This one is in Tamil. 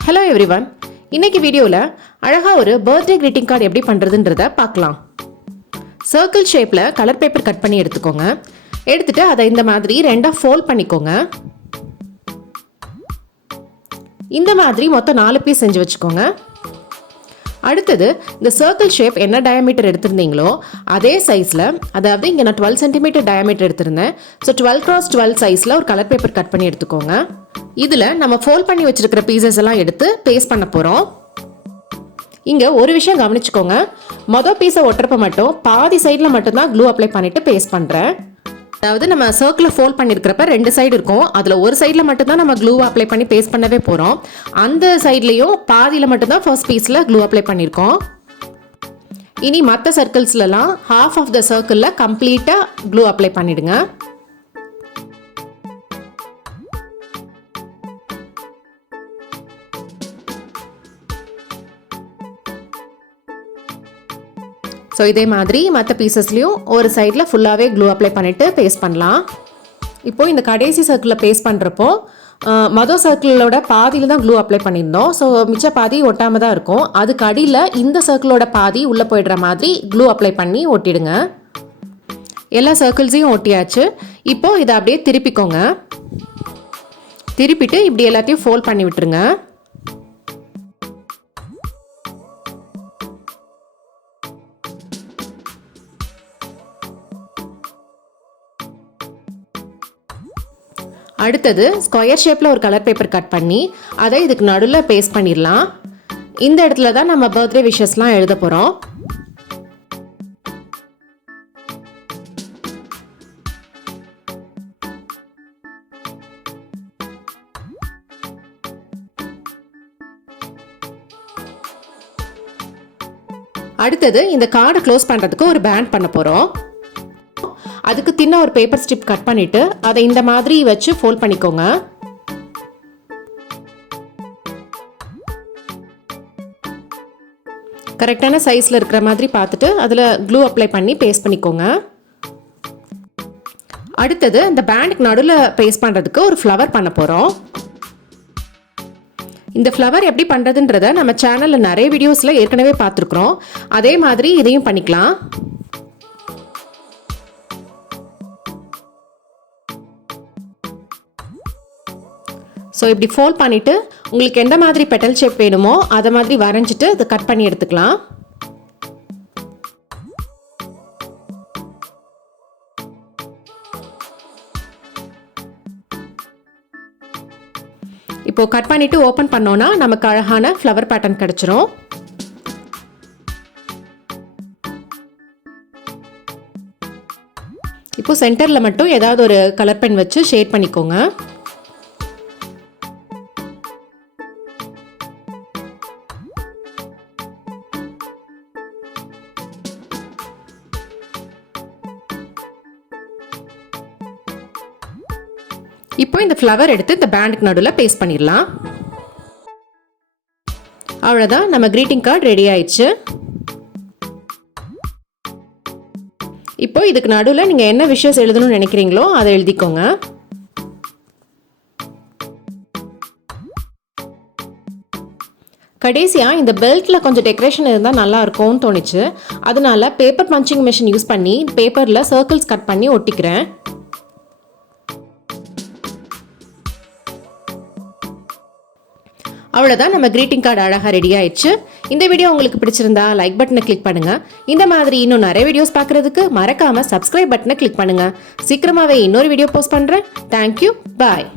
ஹலோ எவ்ரிவன், இன்னைக்கு வீடியோவில் அழகாக ஒரு பர்த்டே கிரீட்டிங் கார்டு எப்படி பண்ணுறதுன்றத பார்க்கலாம். சர்க்கிள் ஷேப்பில் கலர் பேப்பர் கட் பண்ணி எடுத்துக்கோங்க. எடுத்துட்டு அதை இந்த மாதிரி ரெண்டாக ஃபோல்ட் பண்ணிக்கோங்க. இந்த மாதிரி மொத்தம் 4 பீஸ் செஞ்சு வச்சுக்கோங்க. அடுத்தது இந்த சர்க்கிள் ஷேப் என்ன டயாமீட்டர் எடுத்திருந்தீங்களோ அதே சைஸில், அதாவது இங்கே நான் 12 சென்டிமீட்டர் டயாமீட்டர் எடுத்திருந்தேன். ஸோ 12x12 சைஸில் ஒரு கலர் பேப்பர் கட் பண்ணி எடுத்துக்கோங்க. இதில் நம்ம ஃபோல்ட் பண்ணி வச்சிருக்கிற பீசஸ் எல்லாம் எடுத்து பேஸ்ட் பண்ண போகிறோம். இங்கே ஒரு விஷயம் கவனிச்சுக்கோங்க. மொதல் பீஸை ஒட்டுறப்ப மட்டும் பாதி சைடில் மட்டும்தான் க்ளூ அப்ளை பண்ணிவிட்டு பேஸ்ட் பண்ணுறேன். அதாவது நம்ம சர்க்கிளில் ஃபோல்ட் பண்ணியிருக்கிறப்ப 2 சைடு இருக்கும். அதில் ஒரு சைடில் மட்டும்தான் நம்ம க்ளூ அப்ளை பண்ணி பேஸ்ட் பண்ணவே போகிறோம். அந்த சைட்லேயும் பாதியில் மட்டும்தான் ஃபர்ஸ்ட் பீஸில் க்ளூ அப்ளை பண்ணியிருக்கோம். இனி மற்ற சர்க்கிள்ஸ்லாம் ஹாஃப் ஆஃப் த சர்க்கிளில் கம்ப்ளீட்டாக க்ளூ அப்ளை பண்ணிவிடுங்க. ஸோ இதே மாதிரி மற்ற பீசஸ்லையும் ஒரு சைடில் ஃபுல்லாகவே க்ளூ அப்ளை பண்ணிவிட்டு பேஸ்ட் பண்ணலாம். இப்போது இந்த கடைசி சர்க்கிளில் பேஸ்ட் பண்ணுறப்போ மொதல் சர்க்கிளோட பாதியில் தான் க்ளூ அப்ளை பண்ணியிருந்தோம். ஸோ மிச்ச பாதி ஒட்டாமல் தான் இருக்கும். அதுக்கு அடியில் இந்த சர்க்கிளோட பாதி உள்ளே போயிடுற மாதிரி க்ளூ அப்ளை பண்ணி ஒட்டிடுங்க. எல்லா சர்க்கிள்ஸையும் ஒட்டியாச்சு. இப்போது இதை அப்படியே திருப்பிக்கோங்க. திருப்பிட்டு இப்படி எல்லாத்தையும் ஃபோல்ட் பண்ணி விட்டுருங்க. அடுத்தது ஸ்கொயர் ஷேப்பில் ஒரு கலர் பேப்பர் கட் பண்ணி அதை இதுக்கு நடுவில் பேஸ்ட் பண்ணிடலாம். இந்த இடத்துல தான் நம்ம பர்த்டே விஷஸ்லாம் எழுத போகிறோம். அடுத்தது இந்த கார்டை க்ளோஸ் பண்ணுறதுக்கு ஒரு பேண்ட் பண்ண போகிறோம். அதுக்கு தின்ன ஒரு பேப்பர் ஸ்ட்ரிப் கட் பண்ணிட்டு அதை இந்த மாதிரி வச்சு ஃபோல்ட் பண்ணிக்கோங்க. கரெக்டான சைஸில் இருக்கிற மாதிரி பார்த்துட்டு அதில் க்ளூ அப்ளை பண்ணி பேஸ்ட் பண்ணிக்கோங்க. அடுத்தது இந்த பேண்டுக்கு நடுவில் பேஸ்ட் பண்ணுறதுக்கு ஒரு ஃப்ளவர் பண்ண போகிறோம். இந்த ஃப்ளவர் எப்படி பண்ணுறதுன்றத நம்ம சேனலில் நிறைய வீடியோஸில் ஏற்கனவே பார்த்துருக்குறோம். அதே மாதிரி இதையும் பண்ணிக்கலாம். ஸோ இப்படி ஃபோல்ட் பண்ணிவிட்டு உங்களுக்கு எந்த மாதிரி பெட்டல் ஷேப் வேணுமோ அதை மாதிரி வரைஞ்சிட்டு அதை கட் பண்ணி எடுத்துக்கலாம். இப்போது கட் பண்ணிவிட்டு ஓப்பன் பண்ணோன்னா நமக்கு அழகான ஃப்ளவர் பேட்டர்ன் கிடச்சிரும். இப்போது சென்டரில் மட்டும் ஏதாவது ஒரு கலர் பென் வச்சு ஷேட் பண்ணிக்கோங்க. இப்போ இந்த ஃப்ளவர் எடுத்து இந்த பேண்டுக்கு நடுவில் பேஸ்ட் பண்ணிடலாம். அவ்வளோதான், நம்ம கிரீட்டிங் கார்டு ரெடி ஆயிடுச்சு. இப்போ இதுக்கு நடுவில் நீங்கள் என்ன விஷஸ் எழுதணும்னு நினைக்கிறீங்களோ அதை எழுதிக்கோங்க. கடைசியாக இந்த பெல்ட்டில் கொஞ்சம் டெக்கரேஷன் இருந்தால் நல்லா இருக்கும்னு தோணுச்சு. அதனால பேப்பர் பஞ்சிங் மிஷின் யூஸ் பண்ணி பேப்பரில் சர்க்கிள்ஸ் கட் பண்ணி ஒட்டிக்கிறேன். அவ்வளோதான், நம்ம கிரீட்டிங் கார்டு அழகாக ரெடி ஆயிடுச்சு. இந்த வீடியோ உங்களுக்கு பிடிச்சிருந்தா லைக் பட்டனை கிளிக் பண்ணுங்க. இந்த மாதிரி இன்னும் நிறைய வீடியோஸ் பார்க்குறதுக்கு மறக்காம சப்ஸ்கிரைப் பட்டனை கிளிக் பண்ணுங்க. சீக்கிரமாகவே இன்னொரு வீடியோ போஸ்ட் பண்ணுறேன். தேங்க்யூ, பாய்.